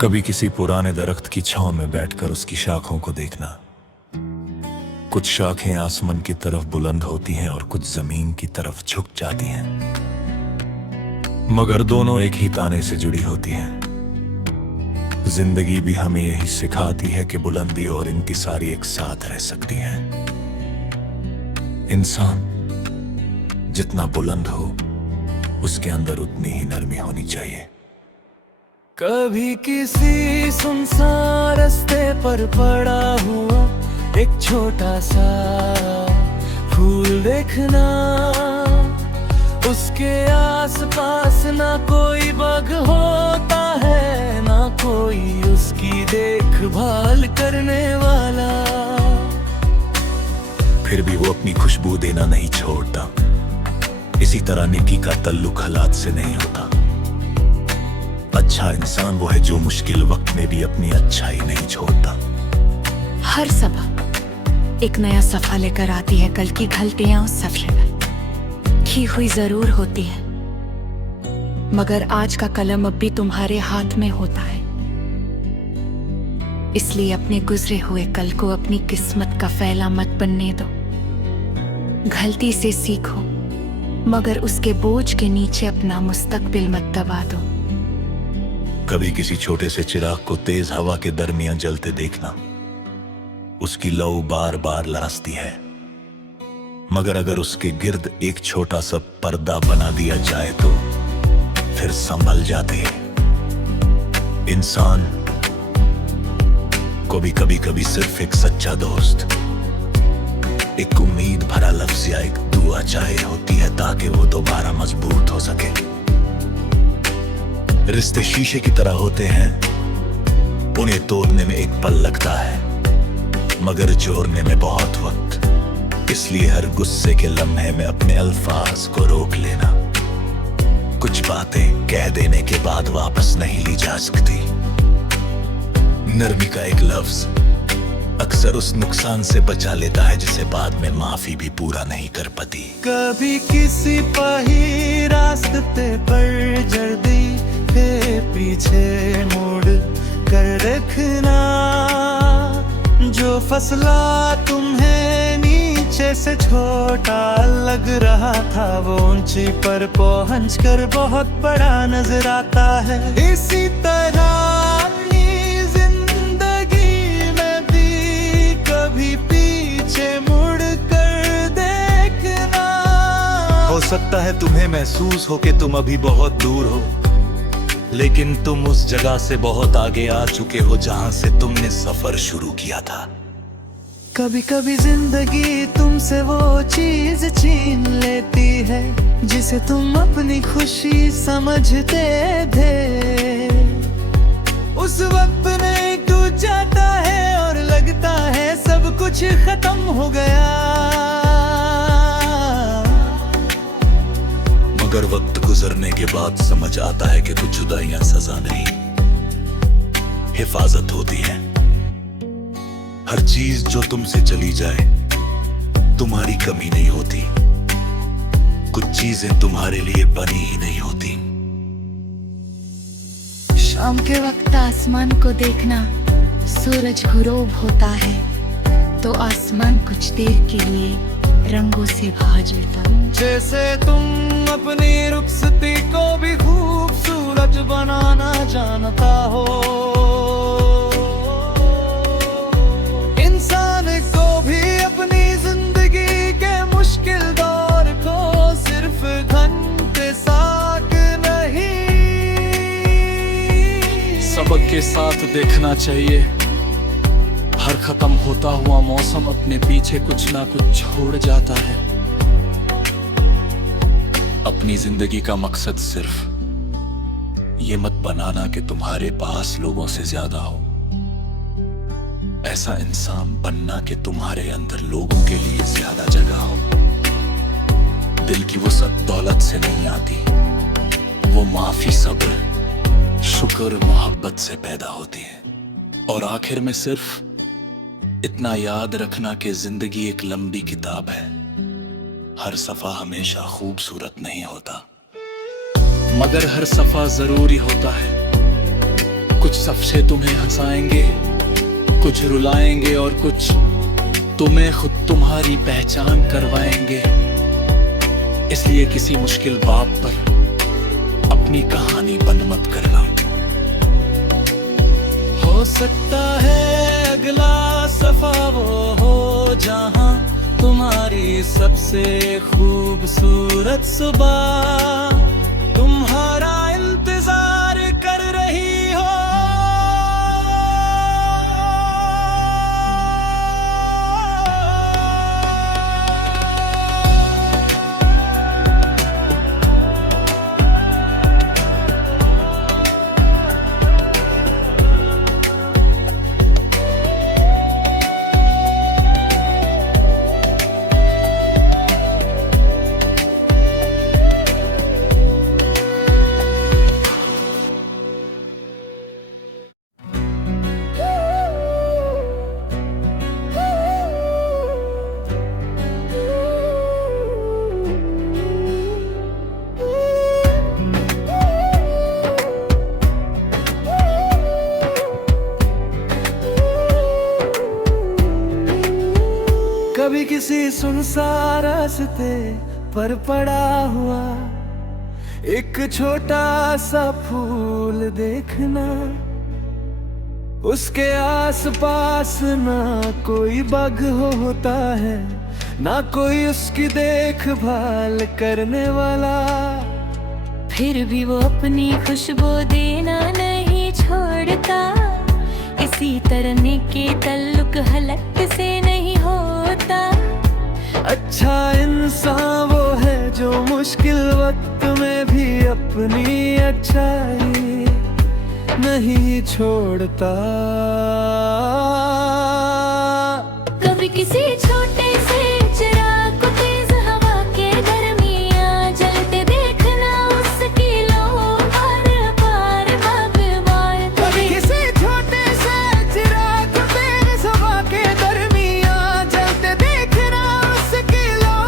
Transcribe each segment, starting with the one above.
कभी किसी पुराने दरख्त की छांव में बैठकर उसकी शाखों को देखना। कुछ शाखें आसमान की तरफ बुलंद होती हैं और कुछ जमीन की तरफ झुक जाती हैं, मगर दोनों एक ही ताने से जुड़ी होती हैं। जिंदगी भी हमें यही सिखाती है कि बुलंदी और इंकिसारी एक साथ रह सकती हैं। इंसान जितना बुलंद हो, उसके अंदर उतनी ही नरमी होनी चाहिए। कभी किसी सुनसान रास्ते पर पड़ा हुआ एक छोटा सा फूल देखना, उसके आसपास ना कोई बग होता है, ना कोई उसकी देखभाल करने वाला, फिर भी वो अपनी खुशबू देना नहीं छोड़ता। इसी तरह नेकी का तल्लुक हालात से नहीं होता। अच्छा इंसान वो है जो मुश्किल वक्त में भी अपनी अच्छाई नहीं छोड़ता। हर सबक एक नया सफा लेकर आती है। कल की गलतियां उस सफरे में की हुई जरूर होती है, मगर आज का कलम अब भी तुम्हारे हाथ में होता है। इसलिए अपने गुजरे हुए कल को अपनी किस्मत का फैला मत बनने दो। गलती से सीखो, मगर उसके बोझ के नीचे अपना मुस्तकबिल मत दबा दो। कभी किसी छोटे से चिराग को तेज हवा के दरमियान जलते देखना। उसकी लौ बार बार लहसती है, मगर अगर उसके गिर्द एक छोटा सा पर्दा बना दिया जाए तो फिर संभल जाते हैं। इंसान को भी कभी सिर्फ एक सच्चा दोस्त, एक उम्मीद भरा लफ्ज़ या एक दुआ चाहिए होती है, ताकि वो दोबारा मजबूत हो सके। रिश्ते शीशे की तरह होते हैं, उन्हें तोड़ने में एक पल लगता है, मगर जोड़ने में बहुत वक्त। इसलिए हर गुस्से के लम्हे में अपने अल्फाज को रोक लेना। कुछ बातें कह देने के बाद वापस नहीं ली जा सकती। नरमी का एक लफ्ज अक्सर उस नुकसान से बचा लेता है जिसे बाद में माफी भी पूरा नहीं कर पाती। कभी किसी पही रास्ते पर जल्दी के पीछे मुड़ कर रखना। जो फसला तुम्हें नीचे से छोटा लग रहा था, वो ऊंची पर पहुंच कर बहुत बड़ा नजर आता है। इसी तरह अपनी जिंदगी में भी कभी पीछे मुड़ कर देखना। हो सकता है तुम्हें महसूस हो कि तुम अभी बहुत दूर हो, लेकिन तुम उस जगह से बहुत आगे आ चुके हो जहां से तुमने सफर शुरू किया था। कभी कभी जिंदगी तुमसे वो चीज छीन लेती है जिसे तुम अपनी खुशी समझते थे। उस वक्त नहीं टूट जाता है और लगता है सब कुछ खत्म हो गया, मगर वक्त गुजरने के बाद समझ आता है कि कुछ जुदाइयां सजा नहीं, हिफाजत होती है। हर चीज जो तुमसे चली जाए तुम्हारी कमी नहीं होती। कुछ चीजें तुम्हारे लिए बनी ही नहीं होती। शाम के वक्त आसमान को देखना, सूरज गुरूब होता है तो आसमान कुछ देर के लिए रंगों से भा जाता। जैसे तुम अपनी रुखसती को भी खूबसूरत बनाना जानता हो। इंसान को भी अपनी जिंदगी के मुश्किल दौर को सिर्फ घंटे साक नहीं, सबक के साथ देखना चाहिए। हर खत्म होता हुआ मौसम अपने पीछे कुछ ना कुछ छोड़ जाता है। अपनी जिंदगी का मकसद सिर्फ ये मत बनाना कि तुम्हारे पास लोगों से ज्यादा हो। ऐसा इंसान बनना कि तुम्हारे अंदर लोगों के लिए ज्यादा जगह हो। दिल की वो सब दौलत से नहीं आती, वो माफी, सब्र, शुक्र, मोहब्बत से पैदा होती है। और आखिर में सिर्फ इतना याद रखना कि जिंदगी एक लंबी किताब है। हर सफा हमेशा खूबसूरत नहीं होता, मगर हर सफा जरूरी होता है। कुछ सफे तुम्हें हंसाएंगे, कुछ रुलाएंगे और कुछ तुम्हें खुद तुम्हारी पहचान करवाएंगे। इसलिए किसी मुश्किल बात पर अपनी कहानी बंद मत करना। हो सकता है अगला सफा वो हो जहां तुम्हारी सबसे खूबसूरत सुबह तुम्हारा इंतजार कर रही हो। कभी किसी सुनसान रास्ते पर पड़ा हुआ एक छोटा सा फूल देखना, उसके आसपास ना कोई बग होता है, ना कोई उसकी देखभाल करने वाला, फिर भी वो अपनी खुशबू देना नहीं छोड़ता। इसी तरह के ताल्लुक हलक से नहीं होता। अच्छा इंसान वो है जो मुश्किल वक्त में भी अपनी अच्छाई नहीं छोड़ता। कभी किसी छोटे से चिराग को तेज हवा के दरमियां जलते देखना, उसकी लो बार बार भगवान। कभी किसी छोटे से चिराग को तेज हवा के दरमियां जलते देखना, उसकी लो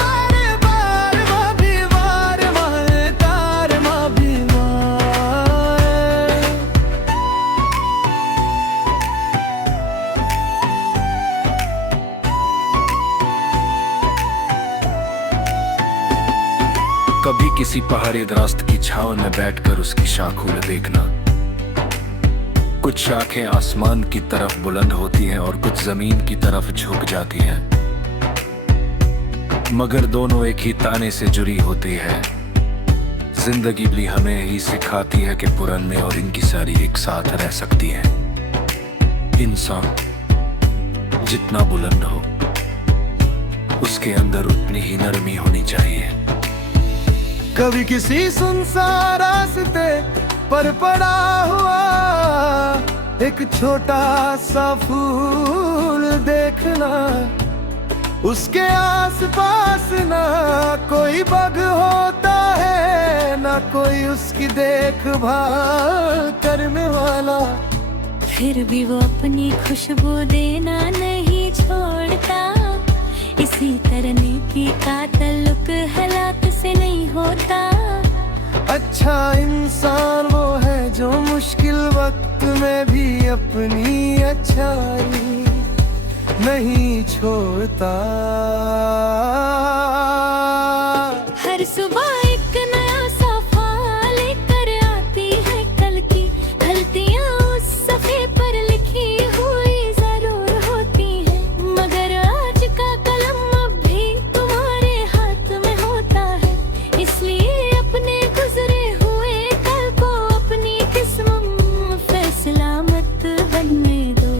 बार बार भगवान महतार भगवान। कभी किसी पहाड़ी दरास्त की छांव में बैठकर उसकी शाखों देखना। कुछ शाखें आसमान की तरफ बुलंद होती हैं और कुछ जमीन की तरफ झुक जाती हैं, मगर दोनों एक ही ताने से जुड़ी होती है। जिंदगी भी हमें ही सिखाती है कि पुराने और इनकी सारी एक साथ रह सकती हैं। इंसान जितना बुलंद हो उसके अंदर उतनी ही नरमी होनी चाहिए। कभी किसी सुनसान रास्ते पर पड़ा हुआ एक छोटा सा फूल देखना, उसके आसपास ना कोई बग होता है, ना कोई उसकी देखभाल करने वाला, फिर भी वो अपनी खुशबू देना नहीं छोड़ता। इसी तरह की का ताल्लुक हालात से नहीं होता। अच्छा इंसान वो है जो मुश्किल वक्त में भी अपनी अच्छाई नहीं छोड़ता। हर सुबह एक नया सफा लेकर आती है कल की गलतियां, उस सफे पर लिखी हुई जरूर होती है, मगर आज का कलम अब भी तुम्हारे हाथ में होता है। इसलिए अपने गुजरे हुए कल को अपनी किस्मत फैसला मत बनने दो।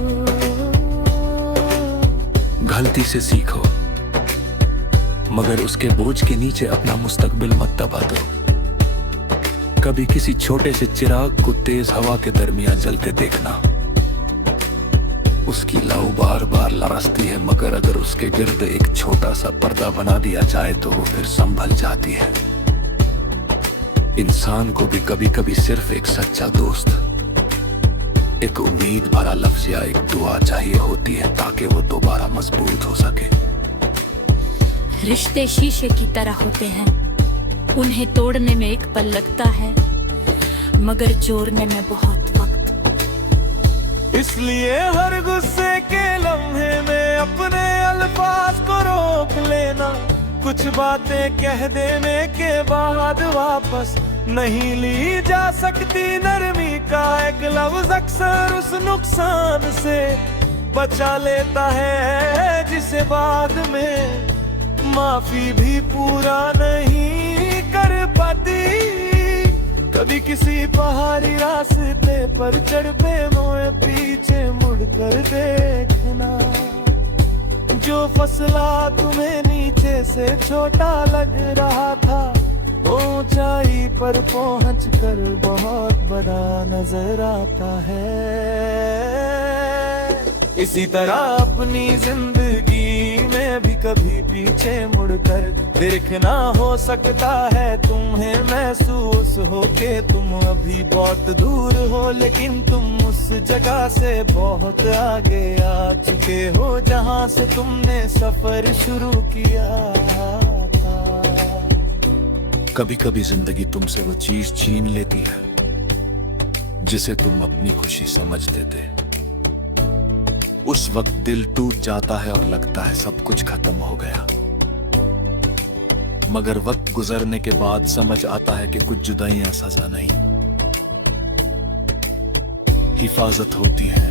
गलती से सीखो, मगर उसके बोझ के नीचे अपना मुस्तकबिल मत दबा दो। कभी किसी छोटे से चिराग को तेज हवा के दरमियान जलते देखना, उसकी लौ बार बार लरसती है, मगर अगर उसके गिर्द एक छोटा सा पर्दा बना दिया जाए तो वो फिर संभल जाती है। इंसान को भी कभी कभी सिर्फ एक सच्चा दोस्त, एक उम्मीद भरा लफ्ज या एक दुआ चाहिए होती है ताकि वो दोबारा मजबूत हो सके। रिश्ते शीशे की तरह होते हैं, उन्हें तोड़ने में एक पल लगता है, मगर जोड़ने में बहुत वक्त। इसलिए हर गुस्से के लम्हे में अपने अल्फाज को रोक लेना। कुछ बातें कह देने के बाद वापस नहीं ली जा सकती। नरमी का एक लफ्ज अक्सर उस नुकसान से बचा लेता है जिसे बाद में माफी भी पूरा नहीं कर पाती। कभी किसी पहाड़ी रास्ते पर चढ़ पे मोए पीछे मुड़कर देखना। जो फसला तुम्हें नीचे से छोटा लग रहा था, वो ऊंचाई पर पहुंचकर बहुत बड़ा नजर आता है। इसी तरह अपनी जिंदगी में भी कभी पीछे मुड़कर देखना। हो सकता है तुम्हें महसूस हो के तुम अभी बहुत दूर हो, लेकिन तुम उस जगह से बहुत आगे आ चुके हो जहां से तुमने सफर शुरू किया था। कभी कभी जिंदगी तुमसे वो चीज छीन लेती है जिसे तुम अपनी खुशी समझते थे। उस वक्त दिल टूट जाता है और लगता है सब कुछ खत्म हो गया। मगर वक्त गुजरने के बाद समझ आता है कि कुछ जुदाइयां सजा नहीं, हिफाजत होती है।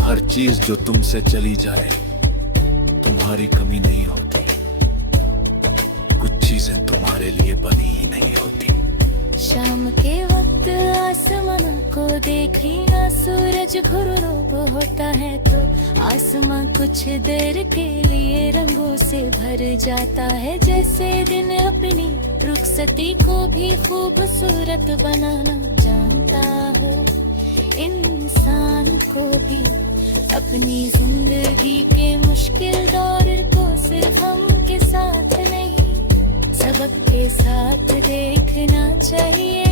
हर चीज जो तुमसे चली जाए तुम्हारी कमी नहीं होती। कुछ चीजें तुम्हारे लिए बनी ही नहीं होती। शाम के वक्त आसमां को देखिए, सूरज घुरूब होता है तो आसमां कुछ देर के लिए रंगों से भर जाता है। जैसे दिन अपनी रुखसती को भी खूबसूरत बनाना जानता हो। इंसान को भी अपनी जिंदगी के मुश्किल दौर को सिर्फ हम के साथ नहीं सबके साथ देखना चाहिए।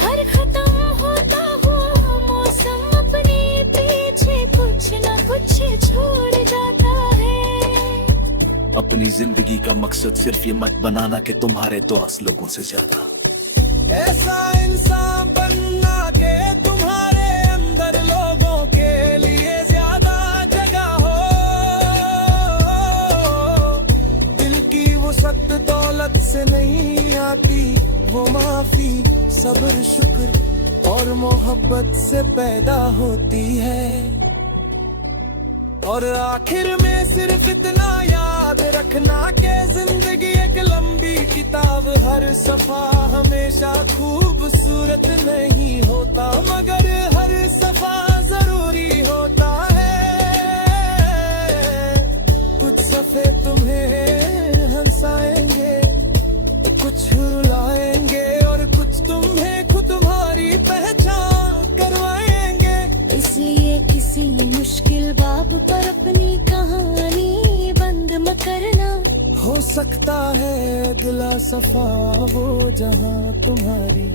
हर खत्म होता हुआ मौसम अपने पीछे कुछ न कुछ छोड़ जाता है। अपनी जिंदगी का मकसद सिर्फ ये मत बनाना कि तुम्हारे दोस्त लोगों से ज्यादा ऐसा इंसान बनना के तुम्हारे अंदर लोगों के लिए ज्यादा जगह हो। दिल की वो सख्त दौलत से नहीं आती, वो माफी सब्र शुक्र और मोहब्बत से पैदा होती है। और आखिर में सिर्फ इतना याद रखना कि जिंदगी एक लंबी किताब, हर सफा हमेशा खूबसूरत नहीं होता, मगर हर सफा जरूरी होता है। कुछ सफे तुम्हें हंसाएंगे, कुछ रुलाएंगे और कुछ तुम्हें खुद तुम्हारी पहचान करवाएंगे। इसलिए किसी मुश्किल बाब पर अपनी कहानी बंद मत करना। हो सकता है अगला सफा वो जहां तुम्हारी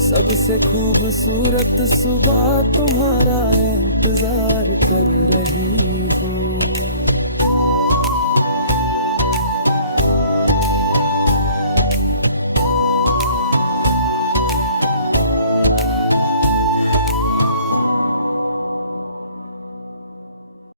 सबसे खूबसूरत सुबह तुम्हारा इंतजार कर रही हो।